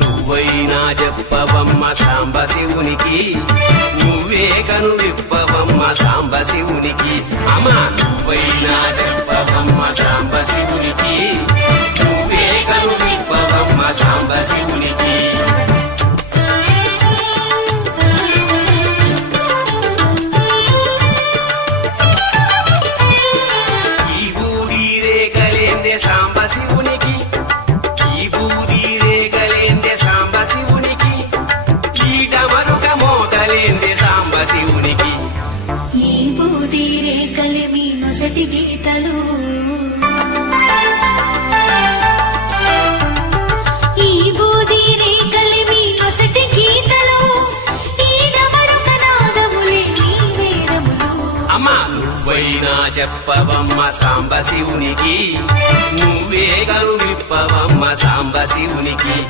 నువ్వైనా చెప్పవమ్మ సాంబ శివునికి, నువ్వే కను విప్పవమ్మ సాంబ శివునికి. అమ్మ నువ్వైనా చెప్పవమ్మ సాంబ శివునికి, నువ్వే కను విప్పవమ్మ సాంబ శివునికి. ఈ బూది రేఖలేందే సాంబ శివునికి, ఈ బూది రేఖలేందే సాంబ శివునికి, చీట మరుక మోతలేందే సాంబ శివునికి. ఈ బూది రేఖలే మీ నొసటి గీతలు, ఈ బూది రేఖలే మీ నొసటి గీతలు, ఈ డమరుక నాదములే నీ వేదములు. అమ్మా నువ్వైనా చెప్పవమ్మ సాంబ శివునికి, నువ్వే కను విప్పవమ్మ సాంబ శివునికి.